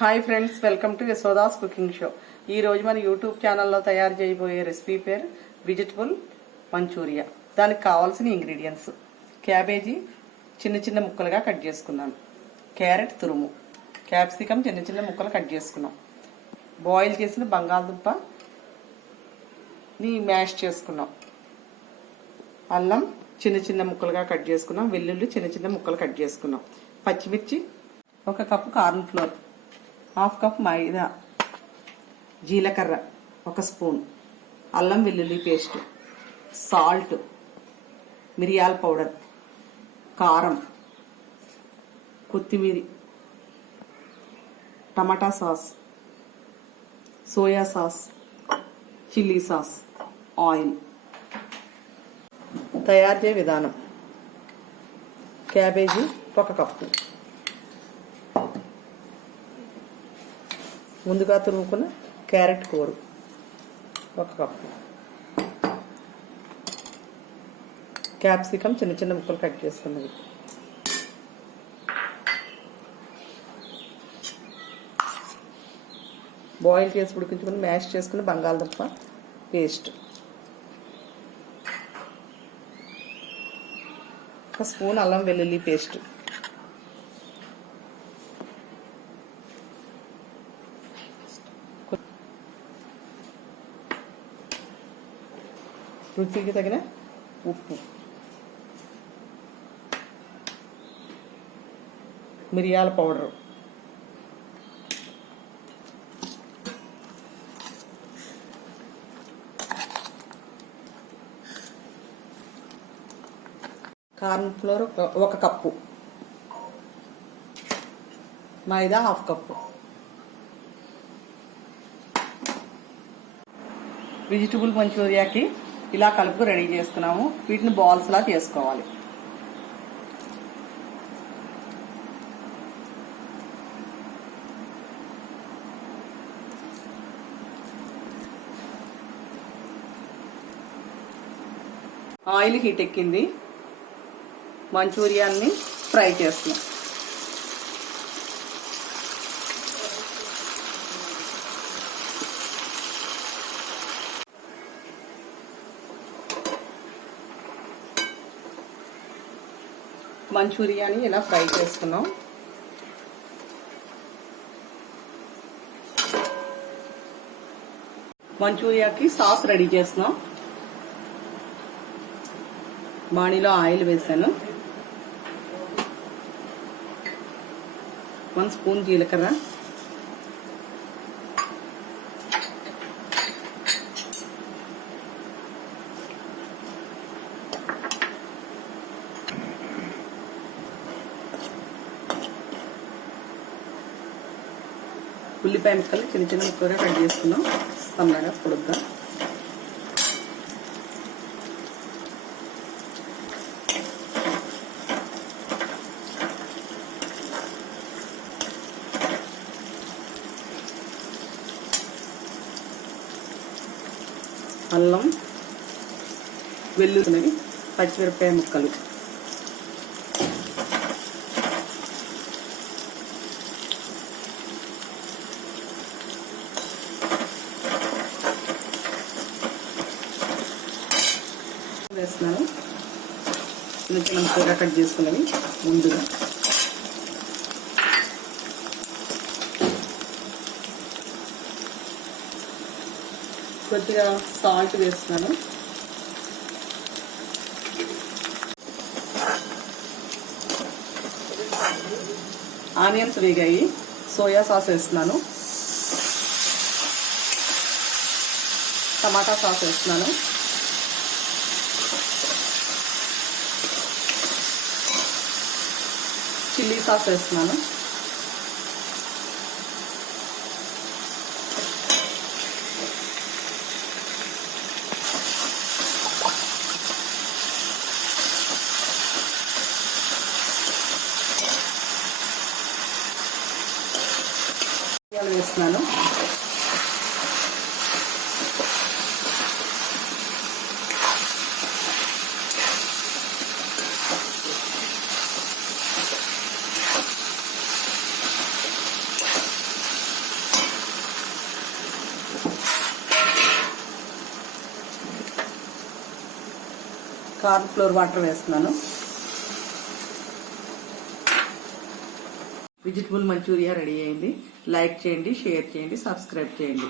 Hi friends, welcome to Yashoda's cooking show. ఈరోజు మన YouTube ఛానల్లో తయారు చేయబోయే రెసిపీ పేరు వెజిటబుల్ మంచూరియా. దానికి కావాల్సిన ఇంగ్రీడియంట్స్: క్యాబేజీ చిన్న చిన్న ముక్కలుగా కట్ చేసుకున్నాను, క్యారెట్ తురుము, క్యాప్సికమ్ చిన్న చిన్న ముక్కలు కట్ చేసుకున్నాం, బాయిల్ చేసిన బంగాళదుంపని మ్యాష్ చేసుకున్నాం, అల్లం చిన్న చిన్న ముక్కలుగా కట్ చేసుకున్నాం, వెల్లుల్లి చిన్న చిన్న ముక్కలు కట్ చేసుకున్నాం, పచ్చిమిర్చి, 1 కప్పు కార్న్ ఫ్లోర్, 1/2 కప్ మైదా, జీలకర్ర 1 స్పూన్, అల్లం వెల్లుల్లి పేస్ట్, సాల్ట్, మిరియాల పౌడర్, కారం, కొత్తిమీర, టమాటా sauce, soya sauce, chilli sauce, oil. తయారు చేసే విధానం: క్యాబేజీ 1 కప్పు, ముందుగా తురుముకున్న క్యారెట్ కూర 1 కప్పు, క్యాప్సికమ్ చిన్న చిన్న ముక్కలు కట్ చేసుకున్నది, బాయిల్ చేసి ఉడికించుకుని మ్యాష్ చేసుకుని బంగాళదుంప పేస్ట్, 1 స్పూన్ అల్లం వెల్లుల్లి పేస్ట్, రుచికి తగిన ఉప్పు, మిరియాల పౌడరు, కార్న్ ఫ్లోర్ 1 కప్పు, మైదా 1/2 కప్పు. వెజిటబుల్ మంచూరియాకి ఇలా కలుపు రెడీ చేసుకున్నాము. వీటిని బాల్స్ లా చేసుకోవాలి. ఆయిల్ హీట్ ఎక్కింది, మంచూరియాన్ని ఫ్రై చేస్తున్నాం. మంచూరియాని ఇలా ఫ్రై చేసుకున్నాం. మంచూరియాకి సాస్ రెడీ చేస్తున్నాం. బాణీలో ఆయిల్ వేసాను, 1 స్పూన్ జీలకర్ర, ఉల్లిపాయ ముక్కలు చిన్న చిన్న ముక్కలుగా కట్ చేసుకున్నాం, సన్నగా పొడుగ్గా. అల్లం వెల్లుల్లి, పచ్చిమిరపకాయ ముక్కలు, వేస్తున్నాను. చిన్న చిన్న ముక్కలుగా కట్ చేసుకున్నవి ముందుగా. కొద్దిగా సాల్ట్ వేస్తున్నాను. ఆనియన్స్ వేగాయి, సోయా సాస్ వేస్తున్నాను, టమాటా సాస్ వేస్తున్నాను, చిల్లీ సాస్ వేస్తున్నాను, వేస్తున్నాను, కార్న్ ఫ్లోర్ వాటర్ వేస్తున్నాను. వెజిటబుల్ మంచూరియా రెడీ అయింది. లైక్ చేయండి, షేర్ చేయండి, సబ్స్క్రైబ్ చేయండి.